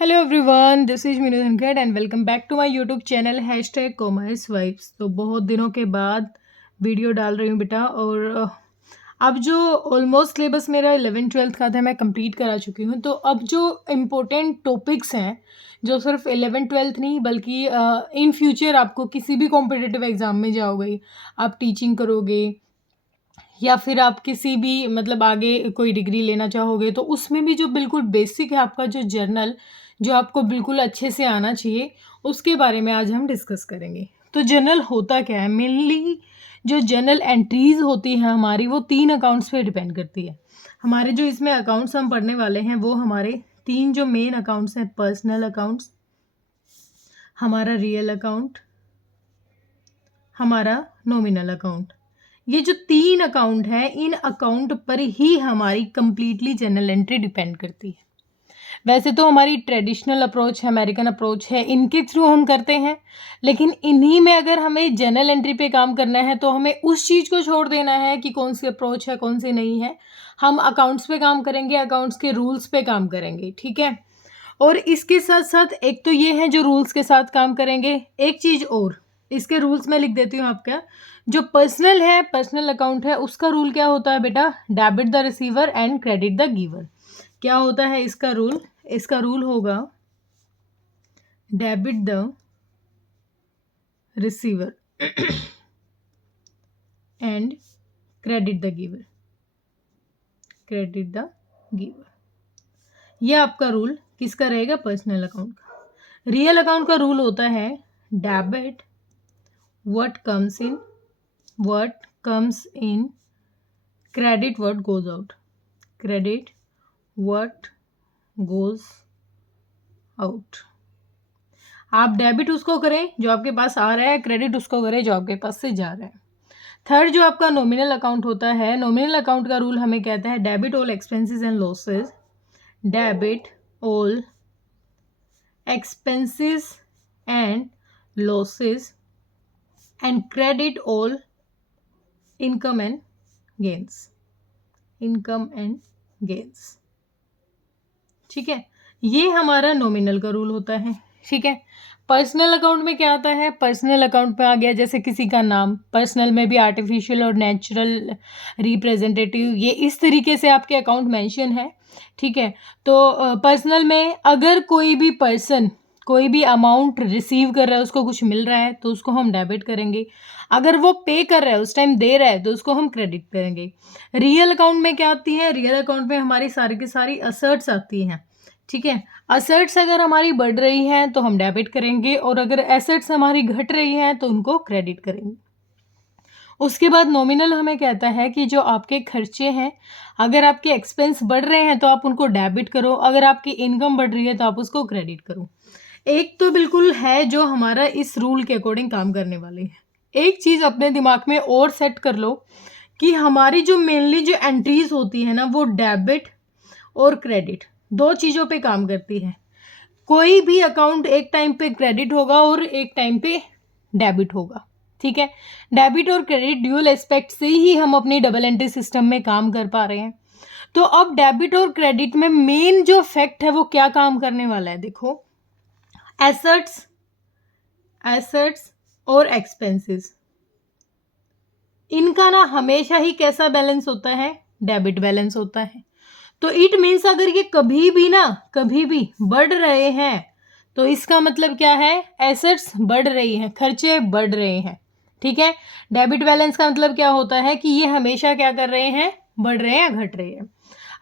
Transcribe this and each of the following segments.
Hello everyone, this is Meenu Dhankhar and welcome back to my YouTube channel hashtag commerce vibes. तो बहुत दिनों के बाद वीडियो डाल रही हूँ बेटा। और अब जो ऑलमोस्ट सिलेबस मेरा 11th-12th का था मैं कंप्लीट करा चुकी हूँ। तो अब जो इम्पोर्टेंट टॉपिक्स हैं जो सिर्फ 11th-12th नहीं बल्कि इन फ्यूचर आपको किसी भी कॉम्पिटिटिव एग्ज़ाम में जाओगे, आप टीचिंग करोगे या फिर आप किसी भी मतलब आगे कोई डिग्री लेना चाहोगे, तो उसमें भी जो बिल्कुल बेसिक है आपका जो जर्नल, जो आपको बिल्कुल अच्छे से आना चाहिए, उसके बारे में आज हम डिस्कस करेंगे। तो जर्नल होता क्या है? मेनली जो जर्नल एंट्रीज होती हैं हमारी, वो 3 अकाउंट्स पे डिपेंड करती है। हमारे जो इसमें अकाउंट्स हम पढ़ने वाले हैं वो हमारे 3 जो मेन अकाउंट्स हैं, पर्सनल अकाउंट्स, हमारा रियल अकाउंट, हमारा नॉमिनल अकाउंट। ये जो 3 अकाउंट हैं, इन अकाउंट पर ही हमारी कंप्लीटली जर्नल एंट्री डिपेंड करती है। वैसे तो हमारी ट्रेडिशनल अप्रोच है, अमेरिकन अप्रोच है, इनके थ्रू हम करते हैं, लेकिन इन्हीं में अगर हमें जर्नल एंट्री पे काम करना है तो हमें उस चीज़ को छोड़ देना है कि कौन सी अप्रोच है कौन सी नहीं है। हम अकाउंट्स पे काम करेंगे, अकाउंट्स के रूल्स पे काम करेंगे, ठीक है। और इसके साथ साथ एक तो ये है जो रूल्स के साथ काम करेंगे, एक चीज़ और, इसके रूल्स मैं लिख देती हूँ आपका। जो पर्सनल है, पर्सनल अकाउंट है, उसका रूल क्या होता है बेटा? Debit the receiver and credit the giver. क्या होता है इसका रूल? इसका रूल होगा debit the receiver and credit the giver, credit the giver. ये आपका रूल किसका रहेगा? पर्सनल अकाउंट का। रियल अकाउंट का रूल होता है debit what comes in, credit what goes out, credit what goes out। आप डेबिट उसको करें जो आपके पास आ रहा है, क्रेडिट उसको करें जो आपके पास से जा रहा है। थर्ड जो आपका नॉमिनल अकाउंट होता है, नॉमिनल अकाउंट का रूल हमें कहता है debit all expenses and losses, debit all expenses and losses and credit all income and gains, income and gains, ठीक है। ये हमारा नॉमिनल का रूल होता है, ठीक है। पर्सनल अकाउंट में क्या आता है? पर्सनल अकाउंट में आ गया जैसे किसी का नाम, पर्सनल में भी आर्टिफिशियल और नेचुरल रिप्रेजेंटेटिव, ये इस तरीके से आपके अकाउंट मेंशन है, ठीक है। तो पर्सनल में अगर कोई भी पर्सन कोई भी अमाउंट रिसीव कर रहा है, उसको कुछ मिल रहा है, तो उसको हम डेबिट करेंगे। अगर वो पे कर रहा है, उस टाइम दे रहा है, तो उसको हम क्रेडिट करेंगे। रियल अकाउंट में क्या आती है? रियल अकाउंट में हमारी सारी की सारी असेट्स आती हैं, ठीक है। असेट्स अगर हमारी बढ़ रही हैं तो हम डेबिट करेंगे, और अगर एसेट्स हमारी घट रही हैं तो उनको क्रेडिट करेंगे। उसके बाद नॉमिनल हमें कहता है कि जो आपके खर्चे हैं, अगर आपके एक्सपेंस बढ़ रहे हैं तो आप उनको डेबिट करो, अगर आपकी इनकम बढ़ रही है तो आप उसको क्रेडिट करो। एक तो बिल्कुल है जो हमारा इस रूल के अकॉर्डिंग काम करने वाले हैं। एक चीज़ अपने दिमाग में और सेट कर लो कि हमारी जो मेनली जो एंट्रीज होती है ना, वो डेबिट और क्रेडिट दो चीज़ों पे काम करती है। कोई भी अकाउंट एक टाइम पे क्रेडिट होगा और एक टाइम पे डेबिट होगा, ठीक है। डेबिट और क्रेडिट ड्यूअल एस्पेक्ट से ही हम अपनी डबल एंट्री सिस्टम में काम कर पा रहे हैं। तो अब डेबिट और क्रेडिट में मेन जो फैक्ट है वो क्या काम करने वाला है? देखो, एसेट्स, एसेट्स और एक्सपेंसेस, इनका ना हमेशा ही कैसा बैलेंस होता है? डेबिट बैलेंस होता है। तो इट मीन्स अगर ये कभी भी बढ़ रहे हैं तो इसका मतलब क्या है? एसेट्स बढ़ रही हैं, खर्चे बढ़ रहे हैं, ठीक है। डेबिट बैलेंस का मतलब क्या होता है कि ये हमेशा क्या कर रहे हैं? बढ़ रहे हैं, घट रहे हैं।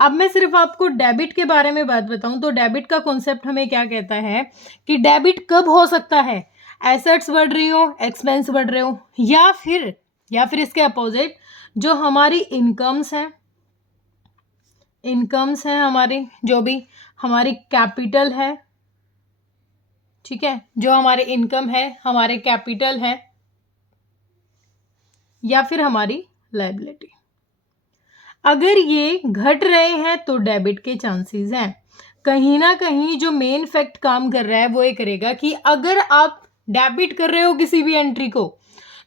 अब मैं सिर्फ आपको डेबिट के बारे में बात बताऊं तो डेबिट का कॉन्सेप्ट हमें क्या कहता है कि डेबिट कब हो सकता है? एसेट्स बढ़ रही हो, एक्सपेंस बढ़ रहे हो, या फिर इसके अपोजिट जो हमारी इनकम्स हैं, इनकम्स हैं हमारी, जो भी हमारी कैपिटल है, ठीक है, जो हमारे इनकम है, हमारे कैपिटल है, या फिर हमारी लायबिलिटी, अगर ये घट रहे हैं तो डेबिट के चांसेस हैं। कहीं ना कहीं जो मेन फैक्ट काम कर रहा है वो ये करेगा कि अगर आप डेबिट कर रहे हो किसी भी एंट्री को,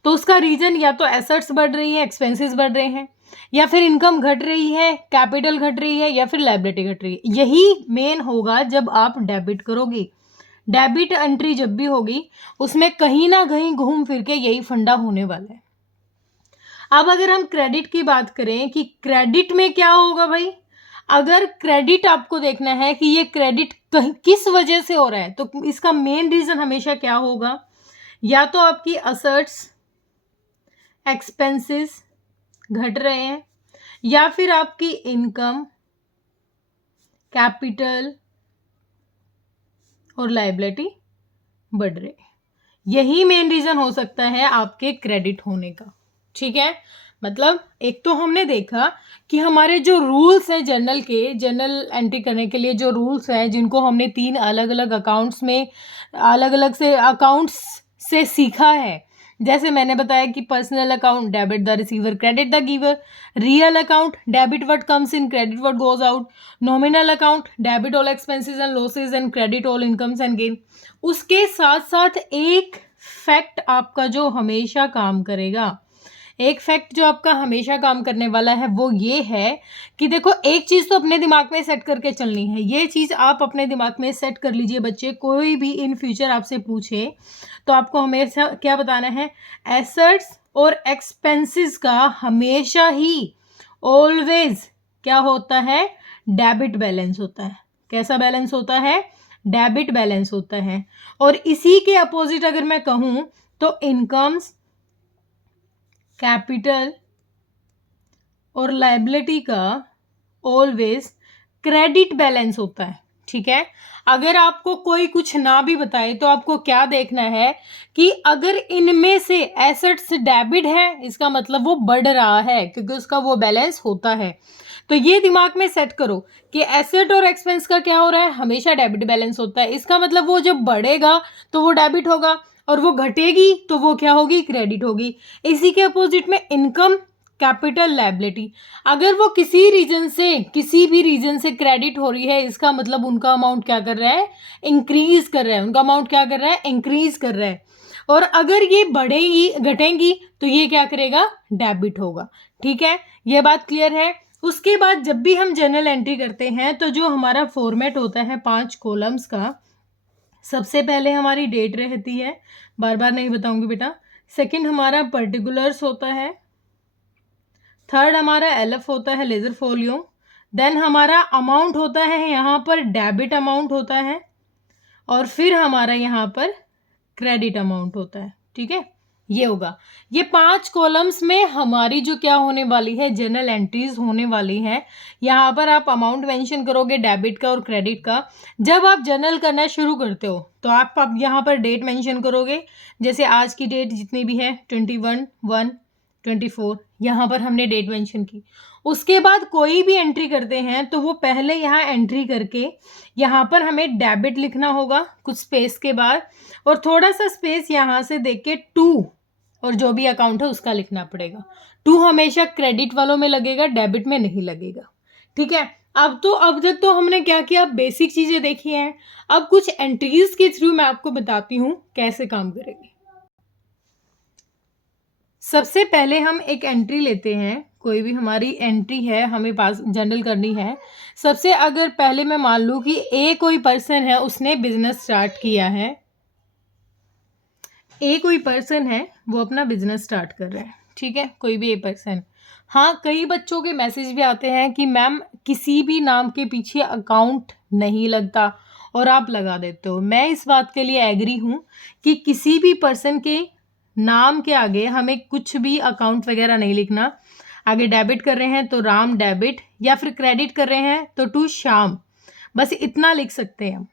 तो उसका रीजन या तो एसेट्स बढ़ रही है, एक्सपेंसेस बढ़ रहे हैं, या फिर इनकम घट रही है, कैपिटल घट रही है, या फिर लायबिलिटी घट रही है। यही मेन होगा जब आप डेबिट करोगे। डेबिट एंट्री जब भी होगी उसमें कहीं ना कहीं घूम फिर के यही फंडा होने वाला है। अब अगर हम क्रेडिट की बात करें कि क्रेडिट में क्या होगा भाई, अगर क्रेडिट आपको देखना है कि ये क्रेडिट किस वजह से हो रहा है, तो इसका मेन रीजन हमेशा क्या होगा, या तो आपकी असेट्स एक्सपेंसेस घट रहे हैं, या फिर आपकी इनकम कैपिटल और लायबिलिटी बढ़ रही है। यही मेन रीजन हो सकता है आपके क्रेडिट होने का। ठीक है, मतलब एक तो हमने देखा कि हमारे जो रूल्स हैं जनरल एंट्री करने के लिए जो रूल्स हैं, जिनको हमने 3 अलग अलग अकाउंट्स में अलग अलग से अकाउंट्स से सीखा है। जैसे मैंने बताया कि personal account debit the receiver credit the giver, real account debit what comes in credit what goes out, nominal account debit all expenses and losses and credit all incomes and gain. उसके साथ साथ एक fact आपका जो हमेशा काम करेगा, एक फैक्ट जो आपका हमेशा काम करने वाला है वो ये है कि देखो, एक चीज़ तो अपने दिमाग में सेट करके चलनी है। ये चीज़ आप अपने दिमाग में सेट कर लीजिए बच्चे, कोई भी इन फ्यूचर आपसे पूछे तो आपको हमेशा क्या बताना है, एसेट्स और एक्सपेंसेस का हमेशा ही ऑलवेज क्या होता है, डेबिट बैलेंस होता है। कैसा बैलेंस होता है, डेबिट बैलेंस होता है। और इसी के अपोजिट अगर मैं कहूं तो इनकम्स कैपिटल और लायबिलिटी का ऑलवेज क्रेडिट बैलेंस होता है। ठीक है, अगर आपको कोई कुछ ना भी बताए तो आपको क्या देखना है कि अगर इनमें से एसेट्स डेबिट है, इसका मतलब वो बढ़ रहा है क्योंकि उसका वो बैलेंस होता है। तो ये दिमाग में सेट करो कि एसेट और एक्सपेंस का क्या हो रहा है, हमेशा डेबिट बैलेंस होता है। इसका मतलब वो जब बढ़ेगा तो वो डेबिट होगा और वो घटेगी तो वो क्या होगी, क्रेडिट होगी। इसी के अपोजिट में इनकम कैपिटल लायबिलिटी, अगर वो किसी भी रीजन से क्रेडिट हो रही है, इसका मतलब उनका अमाउंट क्या कर रहा है, इंक्रीज कर रहा है। उनका अमाउंट क्या कर रहा है, इंक्रीज कर रहा है। और अगर ये बढ़ेगी घटेंगी तो ये क्या करेगा, डेबिट होगा। ठीक है, ये बात क्लियर है। उसके बाद जब भी हम जर्नल एंट्री करते हैं तो जो हमारा फॉर्मेट होता है 5 कॉलम्स का, सबसे पहले हमारी डेट रहती है, बार बार नहीं बताऊंगी बेटा। सेकंड हमारा पर्टिकुलर्स होता है। थर्ड हमारा एलएफ होता है, लेजर फोलियो। देन हमारा अमाउंट होता है, यहाँ पर डेबिट अमाउंट होता है। और फिर हमारा यहाँ पर क्रेडिट अमाउंट होता है। ठीक है, ये होगा। ये 5 कॉलम्स में हमारी जो क्या होने वाली है, जनरल एंट्रीज होने वाली है। यहाँ पर आप अमाउंट मेंशन करोगे डेबिट का और क्रेडिट का। जब आप जनरल करना शुरू करते हो तो आप यहाँ पर डेट मेंशन करोगे। जैसे आज की डेट जितनी भी है 21/1/24, यहाँ पर हमने डेट मेंशन की। उसके बाद कोई भी एंट्री करते हैं तो वो पहले यहाँ एंट्री करके यहाँ पर हमें डेबिट लिखना होगा कुछ स्पेस के बाद, और थोड़ा सा स्पेस यहाँ से देख के 2 और जो भी अकाउंट है उसका लिखना पड़ेगा। 2 हमेशा क्रेडिट वालों में लगेगा, डेबिट में नहीं लगेगा। ठीक है, अब तक तो हमने क्या किया, बेसिक चीजें देखी हैं। अब कुछ एंट्रीज के थ्रू मैं आपको बताती हूँ कैसे काम करेंगे। सबसे पहले हम एक एंट्री लेते हैं, कोई भी हमारी एंट्री है हमें पास जनरल करनी है। सबसे अगर पहले मैं मान लूँ कि ए कोई पर्सन है, उसने बिजनेस स्टार्ट किया है। ए कोई पर्सन है, वो अपना बिजनेस स्टार्ट कर रहा है। ठीक है, कोई भी ए पर्सन। हाँ, कई बच्चों के मैसेज भी आते हैं कि मैम किसी भी नाम के पीछे अकाउंट नहीं लगता और आप लगा देते हो। मैं इस बात के लिए एग्री हूँ कि किसी भी पर्सन के नाम के आगे हमें कुछ भी अकाउंट वगैरह नहीं लिखना। आगे डेबिट कर रहे हैं तो राम डेबिट, या फिर क्रेडिट कर रहे हैं तो टू श्याम, बस इतना लिख सकते हैं।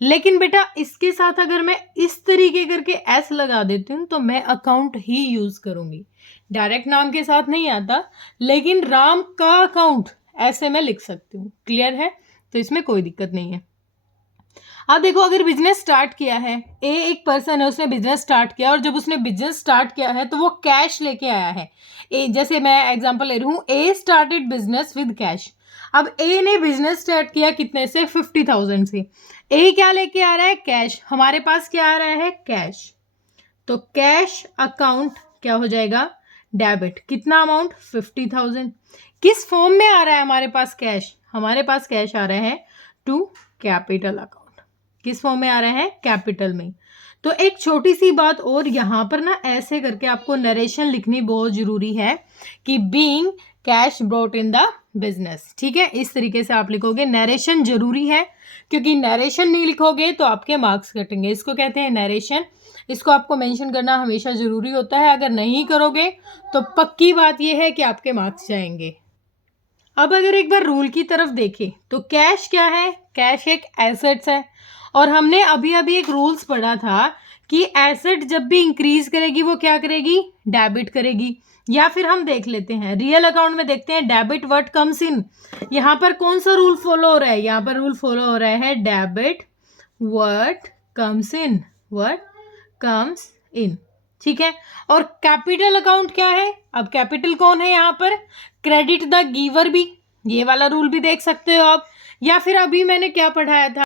लेकिन बेटा इसके साथ अगर मैं इस तरीके करके एस लगा देती हूँ तो मैं अकाउंट ही यूज करूंगी। डायरेक्ट नाम के साथ नहीं आता, लेकिन राम का अकाउंट ऐसे मैं लिख सकती हूँ। क्लियर है, तो इसमें कोई दिक्कत नहीं है। अब देखो, अगर बिजनेस स्टार्ट किया है, ए एक पर्सन है, उसने बिजनेस स्टार्ट किया, और जब उसने बिजनेस स्टार्ट किया है तो वो कैश लेके आया है। ए, जैसे मैं एग्जांपल ले रही हूँ, ए स्टार्टेड बिजनेस विद कैश। अब ए ने बिजनेस स्टार्ट किया कितने से, 50,000 से। ए क्या लेके आ रहा है, कैश। हमारे पास क्या आ रहा है, कैश। तो कैश अकाउंट क्या हो जाएगा, डेबिट कितना अमाउंट 50,000। किस फॉर्म में आ रहा है हमारे पास कैश? हमारे पास कैश आ रहा है टू कैपिटल अकाउंट। किस फॉर्म में आ रहा है? कैपिटल में। तो एक छोटी सी बात और यहाँ पर ना ऐसे करके आपको नरेशन लिखनी बहुत जरूरी है कि being cash brought in the business. ठीक है, इस तरीके से आप लिखोगे। नरेशन जरूरी है क्योंकि नरेशन नहीं लिखोगे तो आपके मार्क्स कटेंगे। इसको कहते हैं नरेशन। इसको आपको मेंशन करना हमेशा जरूरी होता है। अगर नहीं करोगे तो पक्की बात यह है कि आपके मार्क्स जाएंगे। अब अगर एक बार रूल की तरफ देखें तो कैश क्या है? कैश एक एसेट्स है और हमने अभी अभी एक रूल्स पढ़ा था कि एसेट जब भी इंक्रीज करेगी वो क्या करेगी? डेबिट करेगी। या फिर हम देख लेते हैं रियल अकाउंट में, देखते हैं डेबिट व्हाट कम्स इन। यहाँ पर कौन सा रूल फॉलो हो रहा है? यहाँ पर रूल फॉलो हो रहा है debit what comes in, what comes in. ठीक है, और कैपिटल अकाउंट क्या है? अब कैपिटल कौन है यहाँ पर? क्रेडिट द गिवर भी, ये वाला रूल भी देख सकते हो आप। या फिर अभी मैंने क्या पढ़ाया था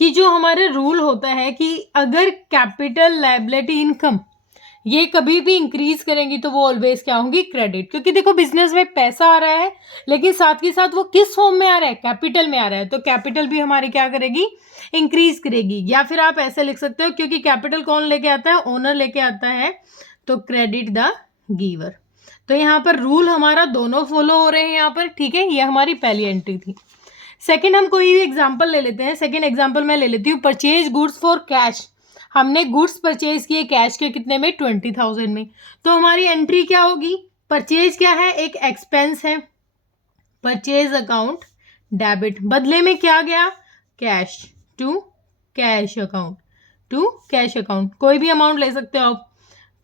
कि जो हमारे रूल होता है कि अगर कैपिटल लायबिलिटी इनकम ये कभी भी इंक्रीज करेंगी तो वो ऑलवेज क्या होंगी? क्रेडिट। क्योंकि देखो बिजनेस में पैसा आ रहा है लेकिन साथ के साथ वो किस फॉर्म में आ रहा है? कैपिटल में आ रहा है। तो कैपिटल भी हमारी क्या करेगी? इंक्रीज करेगी। या फिर आप ऐसे लिख सकते हो क्योंकि कैपिटल कौन लेके आता है? ओनर लेके आता है, तो क्रेडिट द गिवर। तो यहाँ पर रूल हमारा दोनों फॉलो हो रहे हैं यहाँ पर। ठीक है, ये हमारी पहली एंट्री थी। सेकेंड हम कोई भी एग्जाम्पल ले लेते हैं। सेकेंड एग्जाम्पल मैं ले लेती हूँ, परचेज गुड्स फॉर कैश। हमने गुड्स परचेज किए कैश के कितने में? 20,000 में। तो हमारी एंट्री क्या होगी? परचेज क्या है? एक एक्सपेंस है। परचेज अकाउंट डेबिट, बदले में क्या गया? Cash to cash account, to cash account. कोई भी अमाउंट ले सकते हो आप,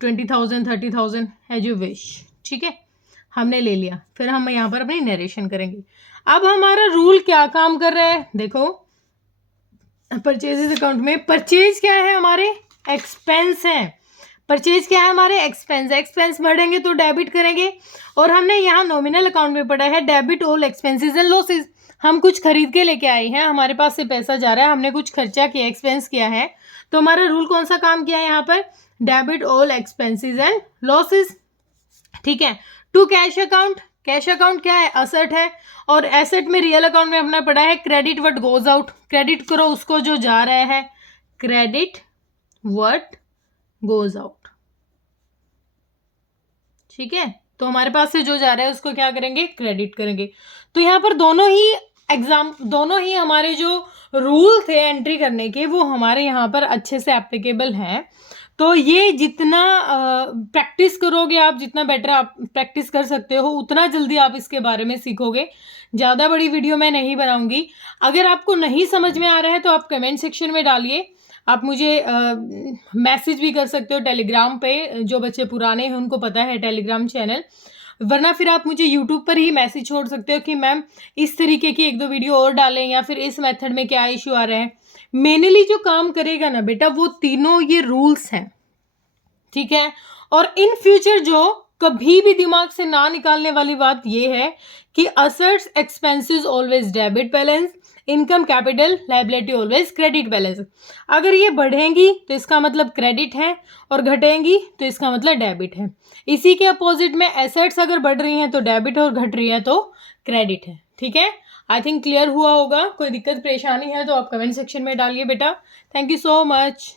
20,000 30,000 एज यू विश। ठीक है, हमने ले लिया। फिर हम यहाँ पर अपनी नरेशन करेंगे। अब हमारा रूल क्या काम कर रहा है? देखो परचेजेस अकाउंट में परचेज क्या है? हमारे एक्सपेंस है। परचेज क्या है? हमारे एक्सपेंस। एक्सपेंस बढ़ेंगे तो डेबिट करेंगे। और हमने यहाँ नॉमिनल अकाउंट में पढ़ा है debit all expenses and losses. हम कुछ खरीद के लेके आए हैं, हमारे पास से पैसा जा रहा है, हमने कुछ खर्चा किया, एक्सपेंस किया है, तो हमारा रूल कौन सा काम किया है यहाँ पर? Debit all expenses and losses. ठीक है, to cash account. Cash account क्या है? एसेट है। और एसेट में रियल अकाउंट में हमने पढ़ा है credit what goes out. Credit करो उसको जो जा रहा है, क्रेडिट व्हाट गोज आउट। ठीक है, तो हमारे पास से जो जा रहा है उसको क्या करेंगे? क्रेडिट करेंगे। तो यहाँ पर दोनों ही हमारे जो रूल थे एंट्री करने के वो हमारे यहाँ पर अच्छे से एप्लीकेबल हैं। तो ये जितना प्रैक्टिस करोगे आप, जितना बेटर आप प्रैक्टिस कर सकते हो, उतना जल्दी आप इसके बारे में सीखोगे। ज़्यादा बड़ी वीडियो मैं नहीं बनाऊंगी। अगर आपको नहीं समझ में आ रहा है तो आप कमेंट सेक्शन में डालिए। आप मुझे मैसेज भी कर सकते हो टेलीग्राम पे। जो बच्चे पुराने हैं उनको पता है टेलीग्राम चैनल, वरना फिर आप मुझे यूट्यूब पर ही मैसेज छोड़ सकते हो कि मैम इस तरीके की 1-2 वीडियो और डालें, या फिर इस मेथड में क्या इशू आ रहा है। मेनली जो काम करेगा ना बेटा वो तीनों ये रूल्स हैं। ठीक है, और इन फ्यूचर जो कभी भी दिमाग से ना निकालने वाली बात ये है कि assets expenses always debit balance, income capital liability always credit balance. अगर ये बढ़ेंगी तो इसका मतलब क्रेडिट है और घटेंगी तो इसका मतलब डेबिट है। इसी के अपोजिट में एसेट्स अगर बढ़ रही हैं तो डेबिट और घट रही है तो क्रेडिट है। ठीक है, आई थिंक क्लियर हुआ होगा। कोई दिक्कत परेशानी है तो आप कमेंट सेक्शन में डालिए बेटा। Thank you so much.